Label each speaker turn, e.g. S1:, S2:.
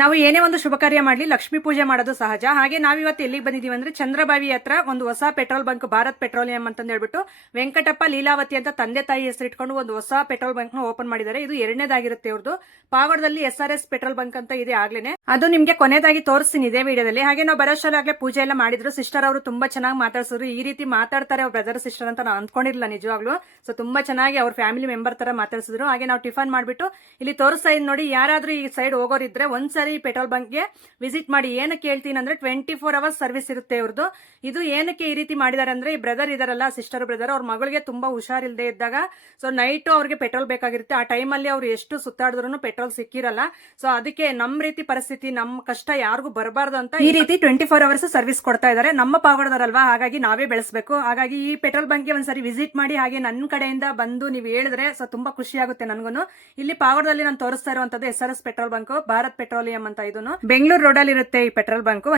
S1: ನಾವು ಏನೇ ಒಂದು ಶುಭ ಕಾರ್ಯ ಮಾಡಲಿ, ಲಕ್ಷ್ಮೀ ಪೂಜೆ ಮಾಡೋದು ಸಹಜ. ಹಾಗೆ ನಾವಿವತ್ತು ಎಲ್ಲಿಗೆ ಬಂದಿದ್ದೀವಿ ಅಂದ್ರೆ ಚಂದ್ರಬಾವಿ ಹತ್ರ ಒಂದು ಹೊಸ ಪೆಟ್ರೋಲ್ ಬಂಕ್, ಭಾರತ್ ಪೆಟ್ರೋಲಿಯಂ ಅಂತ ಹೇಳ್ಬಿಟ್ಟು ವೆಂಕಟಪ್ಪ ಲೀಲಾವತಿ ಅಂತ ತಂದೆ ತಾಯಿ ಹೆಸರಿಟ್ಕೊಂಡು ಒಂದು ಹೊಸ ಪೆಟ್ರೋಲ್ ಬಂಕ್ನ ಓಪನ್ ಮಾಡಿದ್ದಾರೆ. ಇದು ಎರಡನೇದಾಗಿರುತ್ತೆ ಇವ್ರದ್ದು ಪಾವಡದಲ್ಲಿ S R S petrol bunk ಅಂತ ಇದೆ ಆಗ್ಲೇನೆ. ಅದು ನಿಮ್ಗೆ ಕೊನೆದಾಗಿ ತೋರಿಸ್ತೀನಿ ಇದೇ ವಿಡಿಯೋದಲ್ಲಿ. ಹಾಗೆ ನಾವು ಬರೋಷ್ಟಲ್ಲಾಗ್ಲೇ ಪೂಜೆ ಎಲ್ಲ ಮಾಡಿದ್ರು. ಸಿಸ್ಟರ್ ಅವರು ತುಂಬಾ ಚೆನ್ನಾಗಿ ಮಾತಾಡಿಸಿದ್ರು. ಈ ರೀತಿ ಮಾತಾಡ್ತಾರೆ ಅವ್ರ ಬ್ರದರ್ ಸಿಸ್ಟರ್ ಅಂತ ನಾನು ಅಂದ್ಕೊಂಡಿರ್ಲಿಲ್ಲ ನಿಜವಾಗ್ಲೂ. ಸೊ ತುಂಬಾ ಚೆನ್ನಾಗಿ ಅವ್ರ ಫ್ಯಾಮಿಲಿ ಮೆಂಬರ್ ತರ ಮಾತಾಡಿಸಿದ್ರು. ಹಾಗೆ ನಾವು ಟಿಫನ್ ಮಾಡಿಬಿಟ್ಟು ಇಲ್ಲಿ ತೋರಿಸ್ತಾ ಇದ್ ನೋಡಿ, ಯಾರಾದ್ರೂ ಈ ಸೈಡ್ ಹೋಗೋರಿದ್ರೆ ಒಂದ್ಸರಿ ಪೆಟ್ರೋಲ್ ಬಂಕ್ಗೆ ವಿಸಿಟ್ ಮಾಡಿ ಏನಕ್ಕೆ ಹೇಳ್ತೀನಿ ಅಂದ್ರೆ ಟ್ವೆಂಟಿ ಫೋರ್ ಅವರ್ಸ್ ಸರ್ವಿಸ್ ಇರುತ್ತೆ ಇವ್ರದ್ದು ಇದು ಏನಕ್ಕೆ ಈ ರೀತಿ ಮಾಡಿದ್ದಾರೆ ಅಂದ್ರೆ ಈ ಬ್ರದರ್ ಇದಾರಲ್ಲ ಸಿಸ್ಟರ್ ಬ್ರದರ್ ಅವ್ರ ಮಗಳಿಗೆ ತುಂಬಾ ಹುಷಾರಿಲ್ಲದೆ ಇದ್ದಾಗ ಸೊ ನೈಟು ಅವ್ರಿಗೆ ಪೆಟ್ರೋಲ್ ಬೇಕಾಗಿರುತ್ತೆ. ಆ ಟೈಮಲ್ಲಿ ಅವ್ರು ಎಷ್ಟು ಸುತ್ತಾಡಿದ್ರು ಪೆಟ್ರೋಲ್ ಸಿಕ್ಕಿರಲ್ಲ. ಸೊ ಅದಕ್ಕೆ ನಮ್ಮ ರೀತಿ ಪರಿಸ್ಥಿತಿ ನಮ್ಮ ಕಷ್ಟ ಯಾರಿಗೂ ಬರಬಾರ್ದು ಅಂತ ಈ ರೀತಿ ಟ್ವೆಂಟಿ ಫೋರ್ ಅವರ್ಸ್ ಸರ್ವಿಸ್ ಕೊಡ್ತಾ ಇದ್ದಾರೆ ನಮ್ಮ ಪಾವಡದರಲ್ವಾ ಹಾಗಾಗಿ ನಾವೇ ಬೆಳೆಸಬೇಕು. ಹಾಗಾಗಿ ಈ ಪೆಟ್ರೋಲ್ ಬಂಕ್ಗೆ ಒಂದ್ಸರಿ ವಿಸಿಟ್ ಮಾಡಿ ಹಾಗೆ ನನ್ನ ಕಡೆಯಿಂದ ಬಂದು ನೀವು ಹೇಳಿದ್ರೆ ಸೊ ತುಂಬಾ ಖುಷಿ ಆಗುತ್ತೆ ನನ್ಗೂ ಇಲ್ಲಿ ಪಾವಡದಲ್ಲಿ ನಾನು ತೋರಿಸ್ತಾ ಇರುವಂತದ್ದು S R S petrol bunk Bharat petroleum ಅಂತ ಇದನ್ನು ಬೆಂಗಳೂರು ರೋಡ್ ಅಲ್ಲಿ ಇರುತ್ತೆ ಈ ಪೆಟ್ರೋಲ್ ಬಂಕ್.